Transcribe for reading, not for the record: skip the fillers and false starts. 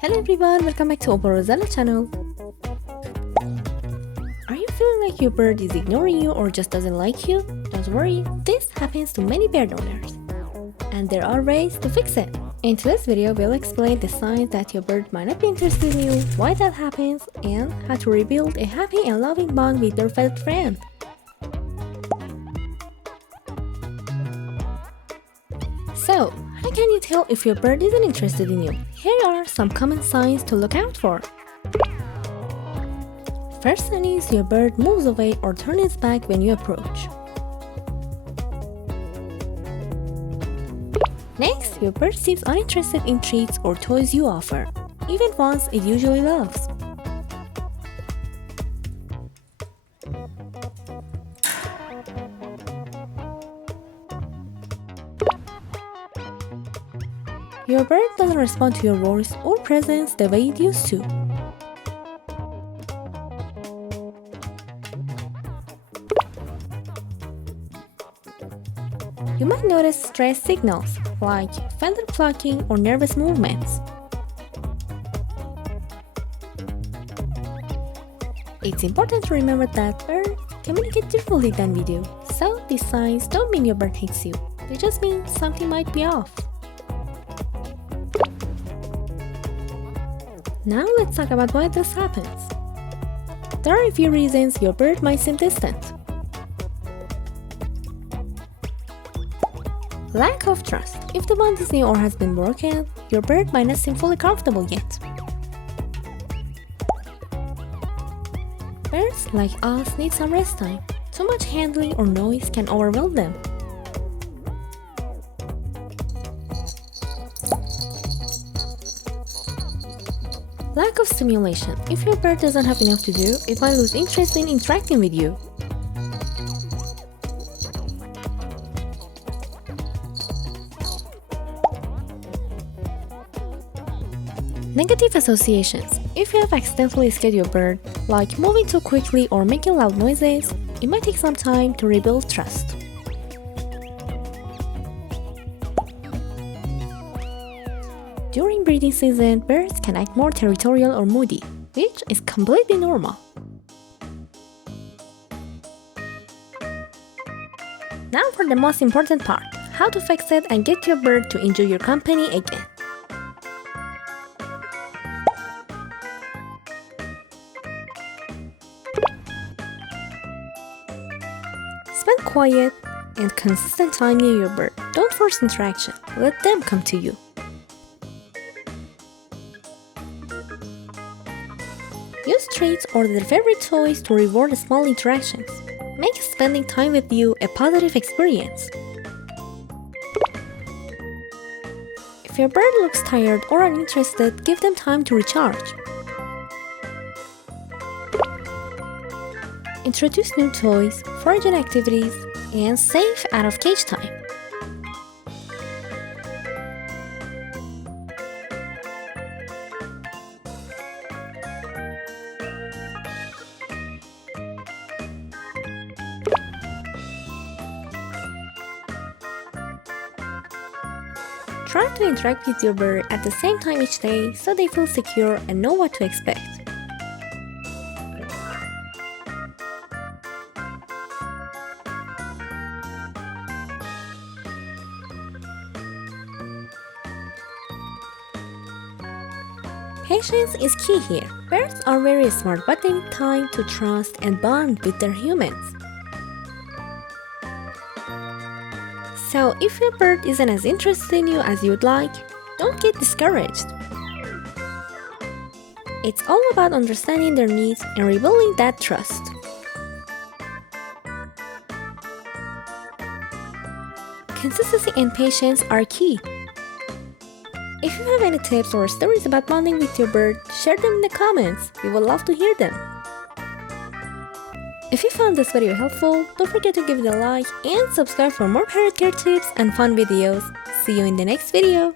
Hello everyone, welcome back to Opal Rosella channel. Are you feeling like your bird is ignoring you or just doesn't like you? Don't worry, this happens to many bird owners. And there are ways to fix it. In today's video, we'll explain the signs that your bird might not be interested in you, why that happens, and how to rebuild a happy and loving bond with your feathered friend. So, how can you tell if your bird isn't interested in you? Here are some common signs to look out for. First sign is your bird moves away or turns its back when you approach. Next, your bird seems uninterested in treats or toys you offer, even ones it usually loves. Your bird doesn't respond to your voice or presence the way it used to. You might notice stress signals like feather plucking or nervous movements. It's important to remember that birds communicate differently than we do, so these signs don't mean your bird hates you, they just mean something might be off. Now let's talk about why this happens. There are a few reasons your bird might seem distant. Lack of trust. If the bond is new or has been broken, your bird might not seem fully comfortable yet. Birds like us need some rest time. Too much handling or noise can overwhelm them. Lack of stimulation. If your bird doesn't have enough to do, it might lose interest in interacting with you. Negative associations. If you have accidentally scared your bird, like moving too quickly or making loud noises, it might take some time to rebuild trust. During breeding season, birds can act more territorial or moody, which is completely normal. Now for the most important part, how to fix it and get your bird to enjoy your company again. Spend quiet and consistent time near your bird. Don't force interaction, let them come to you. Use treats or their favorite toys to reward small interactions. Make spending time with you a positive experience. If your bird looks tired or uninterested, give them time to recharge. Introduce new toys, foraging activities, and safe out-of-cage time. Try to interact with your bird at the same time each day so they feel secure and know what to expect. Patience is key here. Birds are very smart, but they need time to trust and bond with their humans. So, if your bird isn't as interested in you as you'd like, don't get discouraged. It's all about understanding their needs and rebuilding that trust. Consistency and patience are key. If you have any tips or stories about bonding with your bird, share them in the comments. We would love to hear them. If you found this video helpful, don't forget to give it a like and subscribe for more parrot care tips and fun videos. See you in the next video.